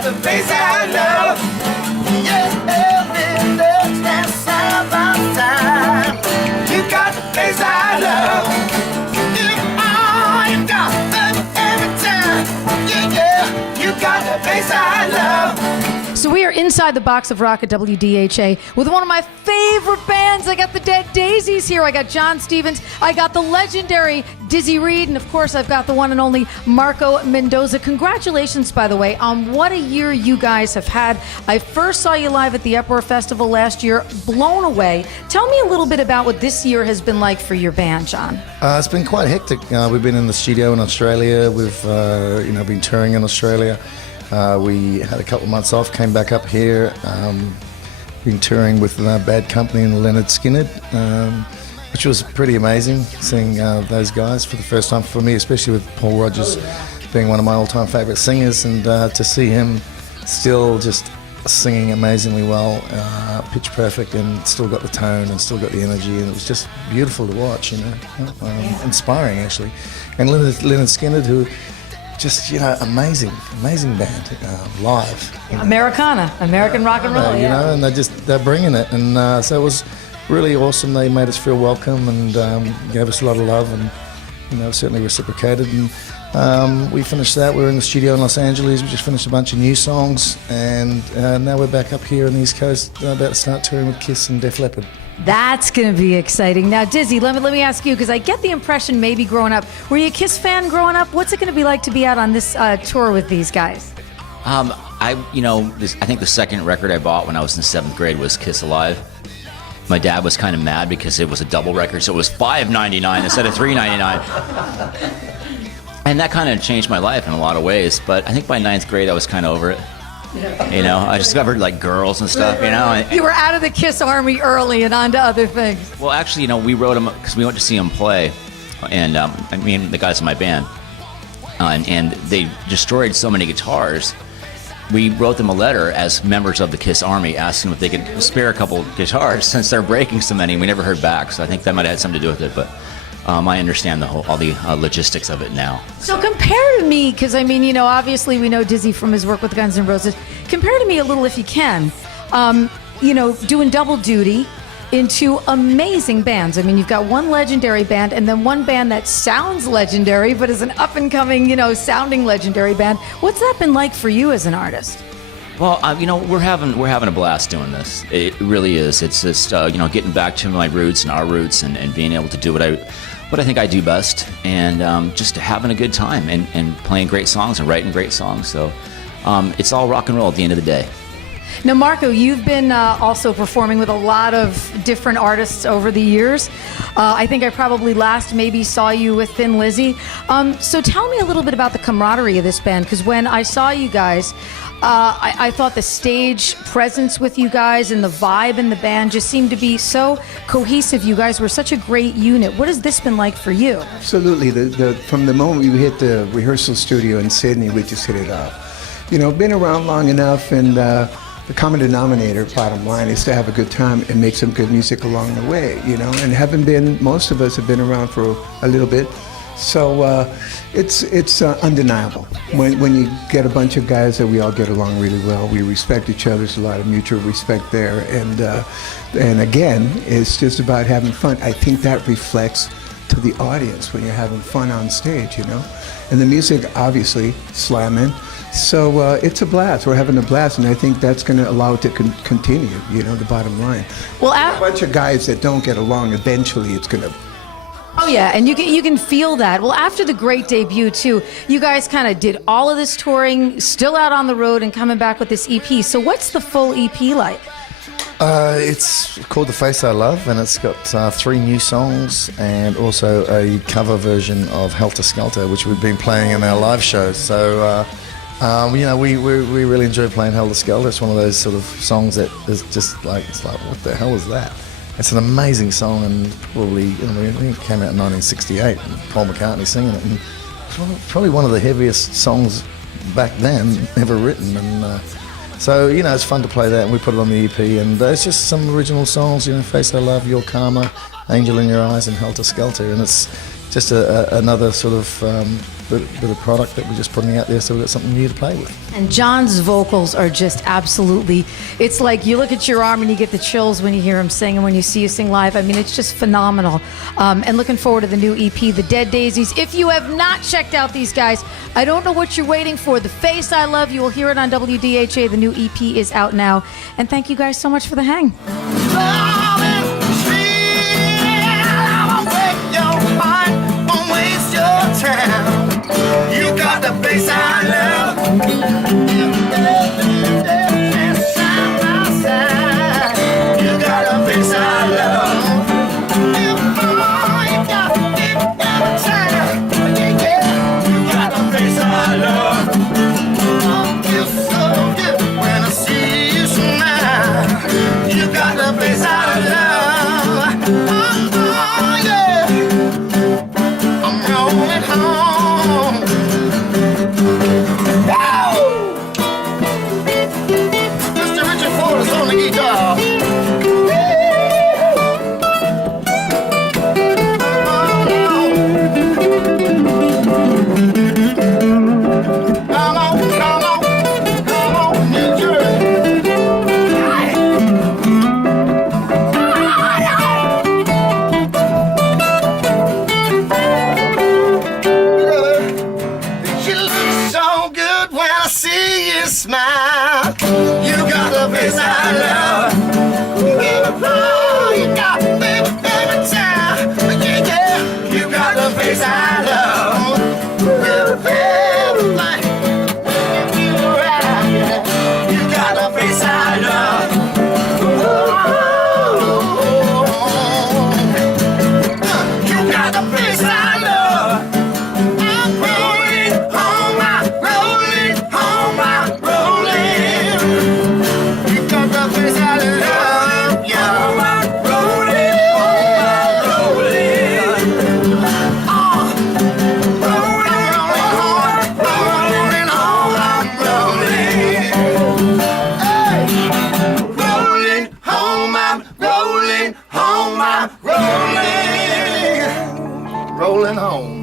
got the face I love. Yeah, it looks that sound of time. You got the face I love. You got them every time. Yeah, you got the face I love. So we are inside the box of rock at WDHA with one of my favorite bands. I got the Dead Daisies here. I got Jon Stevens. I got the legendary Dizzy Reid. And, of course, I've got the one and only Marco Mendoza. Congratulations, by the way, on what a year you guys have had. I first saw you live at the Uproar Festival last year. Blown away. Tell me a little bit about what this year has been like for your band, Jon. It's been quite hectic. We've been in the studio in Australia. We've been touring in Australia. We had a couple of months off, came back up here, been touring with Bad Company and Leonard Skinner, which was pretty amazing, seeing those guys for the first time for me, especially with Paul Rodgers being one of my all-time favourite singers, and to see him still just singing amazingly well, pitch perfect, and still got the tone and still got the energy, and it was just beautiful to watch, inspiring actually. And Leonard Skinner, who just, amazing band, live. American rock and roll, and they're bringing it. And so it was really awesome. They made us feel welcome and gave us a lot of love and, certainly reciprocated. And we finished that. We were in the studio in Los Angeles. We just finished a bunch of new songs. And now we're back up here on the East Coast, about to start touring with Kiss and Def Leppard. That's going to be exciting. Now, Dizzy, let me ask you, because I get the impression maybe growing up, were you a Kiss fan growing up? What's it going to be like to be out on this tour with these guys? I think the second record I bought when I was in 7th grade was Kiss Alive. My dad was kind of mad because it was a double record, so it was $5.99 instead of $3.99. And that kind of changed my life in a lot of ways, but I think by 9th grade I was kind of over it. I discovered like girls and stuff, You were out of the Kiss army early and on to other things. Well, actually, we wrote them because we went to see them play, and the guys in my band, and they destroyed so many guitars. We wrote them a letter as members of the Kiss army asking if they could spare a couple guitars since they're breaking so many. We never heard back, so I think that might have had something to do with it, but I understand all the logistics of it now. So compare to me, because obviously we know Dizzy from his work with Guns N' Roses. Compare to me a little, if you can, doing double duty in two amazing bands. You've got one legendary band and then one band that sounds legendary, but is an up-and-coming, sounding legendary band. What's that been like for you as an artist? Well, we're having a blast doing this. It really is. It's just getting back to my roots and our roots and being able to do what I think I do best, and just having a good time and playing great songs and writing great songs. So it's all rock and roll at the end of the day. Now, Marco, you've been also performing with a lot of different artists over the years. I think I probably last maybe saw you with Thin Lizzy. So tell me a little bit about the camaraderie of this band, because when I saw you guys, I thought the stage presence with you guys and the vibe in the band just seemed to be so cohesive. You guys were such a great unit. What has this been like for you? Absolutely. From the moment we hit the rehearsal studio in Sydney, we just hit it off. Been around long enough, and the common denominator, bottom line, is to have a good time and make some good music along the way, and most of us have been around for a little bit. So it's undeniable when you get a bunch of guys that we all get along really well. We respect each other. There's a lot of mutual respect there, and again, it's just about having fun. I think that reflects to the audience when you're having fun on stage, and the music obviously slamming. So it's a blast. We're having a blast, and I think that's going to allow it to continue. The bottom line. Well, a bunch of guys that don't get along, eventually it's going to. Oh yeah, and you can feel that. Well, after the great debut too, you guys kind of did all of this touring, still out on the road, and coming back with this EP. So what's the full EP like? It's called The Face I Love, and it's got 3 new songs and also a cover version of Helter Skelter, which we've been playing in our live shows. So we really enjoy playing Helter Skelter. It's one of those sort of songs that is just like, what the hell is that? It's an amazing song, and probably, I think it came out in 1968, and Paul McCartney singing it, and it's probably one of the heaviest songs back then ever written, and so, it's fun to play that, and we put it on the EP, and it's just some original songs, Face I Love, Your Karma, Angel in Your Eyes, and Helter Skelter, and it's just another sort of bit of product that we're just putting out there, so we've got something new to play with. And Jon's vocals are just absolutely, it's like you look at your arm and you get the chills when you hear him sing and when you see you sing live. I mean, it's just phenomenal. And looking forward to the new EP, The Dead Daisies. If you have not checked out these guys, I don't know what you're waiting for. The Face I Love, you will hear it on WDHA. The new EP is out now. And thank you guys so much for the hang. You got the place I love. Side by side. You got the place I love. You got every time. You got the place I love. Oh, feels so good when I see you smile. You got the place I love. Oh, yeah. I'm rolling home. Mr. Richard Ford is on the guitar. Come on, New Jersey. You look so good when I see you smile. You got the face I love. Oh, you got baby, every time. Yeah, you got the face I love. Every night, you right, yeah. You got the face I love. You got the face I love. I'm rolling home, I'm rolling home, I'm rolling. You got the face I love, yeah. I'm rolling home, I'm rolling. Rolling home, I'm rolling. Hey, rolling home, I'm rolling home, I'm rolling. Rolling home.